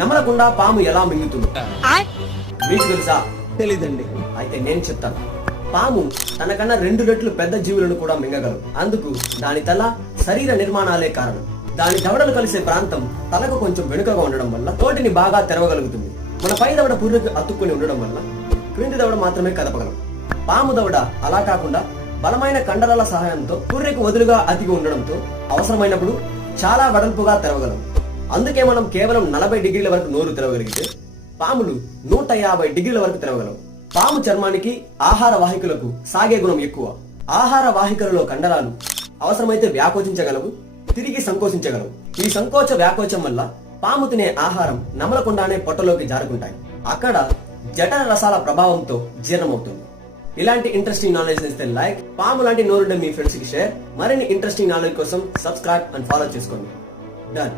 నమలకుండా పాము ఎలా మింగుతుంది మీకు తెలుసా? తెలీదండి. అయితే నేను చెప్తాను. పాము తనకన్నా 2 రెట్లు పెద్ద జీవులను కూడా మింగగలదు. అందుకు దాని తల, శరీర నిర్మాణాలే కారణం. దాని దవడలు కలిసే ప్రాంతం తలకు కొంచెం వెనుకగా ఉండడం వల్ల నోటిని బాగా తెరవగలుగుతుంది. మన పై దవడ పుర్రెకు అతుక్కుని ఉండడం వల్ల క్రింది దవడ మాత్రమే కదపగలం. పాము దవడ అలా కాకుండా బలమైన కండరాల సహాయంతో పుర్రెకు వదులుగా అతికి ఉండడంతో అవసరమైనప్పుడు చాలా వెడల్పుగా తెరవగలం. అందుకే మనం కేవలం 40 డిగ్రీల వరకు నోరు తెరవగలిగితే పాములు 150 డిగ్రీల వరకు తెరవగలవు. పాము చర్మానికి, ఆహార వాహికలకు సాగే గుణం ఎక్కువ. ఆహార వాహికలలో కండరాలు అవసరమైతే వ్యాకోచించగలవు, తిరిగి సంకోచించగలవు. ఈ సంకోచ వ్యాకోచం వల్ల పాము తినే ఆహారం నమలకుండానే పొట్టలోకి జారుకుంటాయి. అక్కడ జఠర రసాల ప్రభావంతో జీర్ణమవుతుంది. ఇలాంటి ఇంట్రెస్టింగ్ నాలెడ్జ్ ఇస్తే లైక్, పాము లాంటి నోరుండే మీ ఫ్రెండ్స్ కి షేర్. మరిన్ని ఇంట్రెస్టింగ్ నాలెడ్జ్ కోసం సబ్స్క్రైబ్ అండ్ ఫాలో చేసుకోండి. డన్.